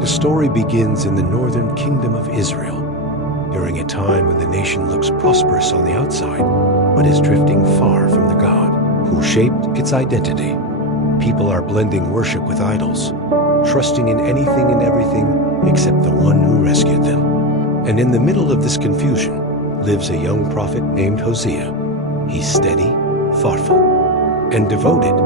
The story begins in the northern kingdom of Israel, during a time when the nation looks prosperous on the outside, but is drifting far from the God who shaped its identity. People are blending worship with idols, trusting in anything and everything except the one who rescued them. And in the middle of this confusion lives a young prophet named Hosea. He's steady, thoughtful, and devoted,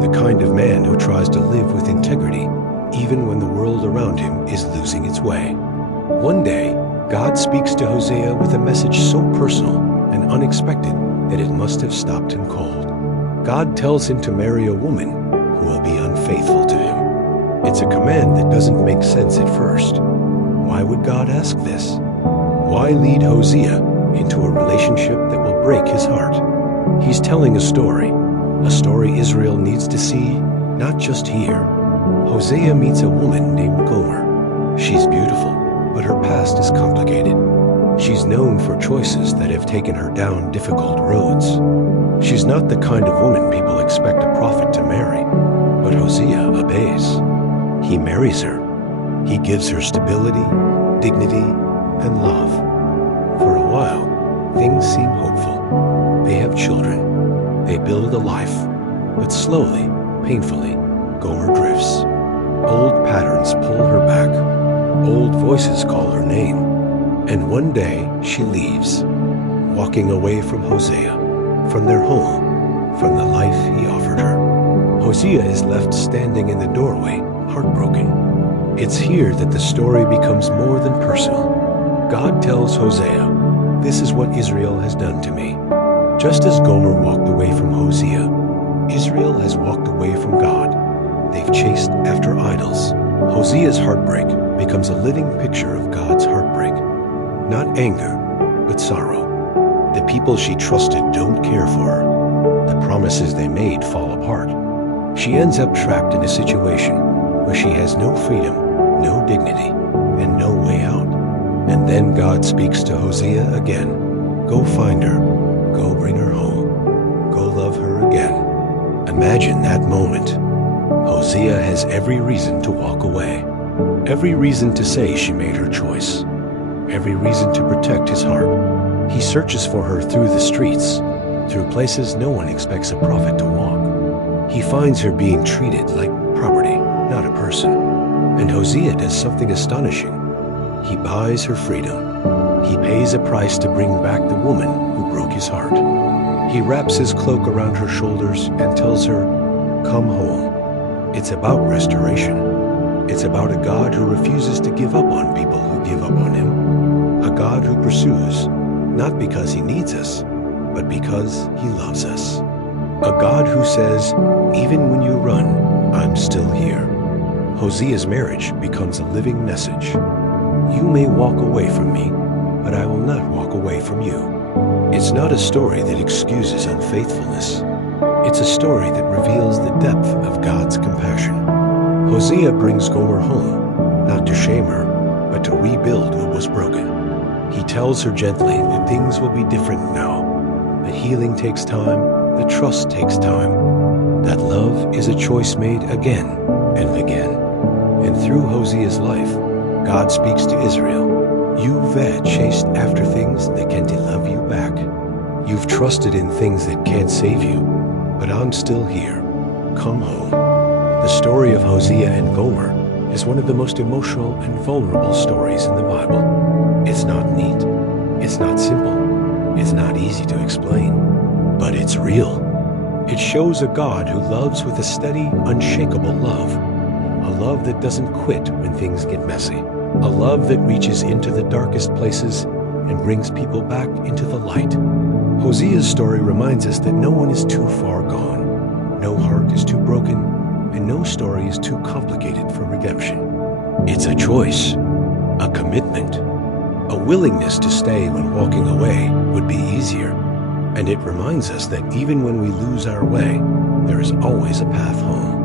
the kind of man who tries to live with integrity even when the world around him is losing its way. One day, God speaks to Hosea with a message so personal and unexpected that it must have stopped him cold. God tells him to marry a woman who will be unfaithful to him. It's a command that doesn't make sense at first. Why would God ask this? Why lead Hosea into a relationship that will break his heart? He's telling a story Israel needs to see, not just hear. Hosea meets a woman named Gomer. She's beautiful, but her past is complicated. She's known for choices that have taken her down difficult roads. She's not the kind of woman people expect a prophet to marry, but Hosea obeys. He marries her. He gives her stability, dignity, and love. For a while, things seem hopeful. They have children. They build a life. But slowly, painfully, Gomer drifts. Old patterns pull her back. Old voices call her name. And one day, she leaves, walking away from Hosea, from their home, from the life he offered her. Hosea is left standing in the doorway, heartbroken. It's here that the story becomes more than personal. God tells Hosea, "This is what Israel has done to me." Just as Gomer walked away from Hosea, Israel has walked away from God. They've chased after idols. Hosea's heartbreak becomes a living picture of God's heartbreak. Not anger, but sorrow. The people she trusted don't care for her. The promises they made fall apart. She ends up trapped in a situation where she has no freedom, no dignity, and no way out. And then God speaks to Hosea again. Go find her. Go bring her home. Go love her again. Imagine that moment. Hosea has every reason to walk away. Every reason to say she made her choice. Every reason to protect his heart. He searches for her through the streets, through places no one expects a prophet to walk. He finds her being treated like property, not a person. And Hosea does something astonishing. He buys her freedom. He pays a price to bring back the woman who broke his heart. He wraps his cloak around her shoulders and tells her, "Come home." It's about restoration. It's about a God who refuses to give up on people who give up on him. A God who pursues, not because he needs us, but because he loves us. A God who says, "Even when you run, I'm still here." Hosea's marriage becomes a living message. You may walk away from me, but I will not walk away from you. It's not a story that excuses unfaithfulness. It's a story that reveals the depth of God's compassion. Hosea brings Gomer home, not to shame her, but to rebuild what was broken. He tells her gently that things will be different now. That healing takes time, that trust takes time, that love is a choice made again and again. And through Hosea's life, God speaks to Israel. You've chased after things that can't love you back. You've trusted in things that can't save you, but I'm still here. Come home. The story of Hosea and Gomer is one of the most emotional and vulnerable stories in the Bible. It's not neat. It's not simple. It's not easy to explain. But it's real. It shows a God who loves with a steady, unshakable love. A love that doesn't quit when things get messy. A love that reaches into the darkest places and brings people back into the light. Hosea's story reminds us that no one is too far gone. No heart is too broken, and no story is too complicated for redemption. It's a choice, a commitment, a willingness to stay when walking away would be easier. And it reminds us that even when we lose our way, there is always a path home.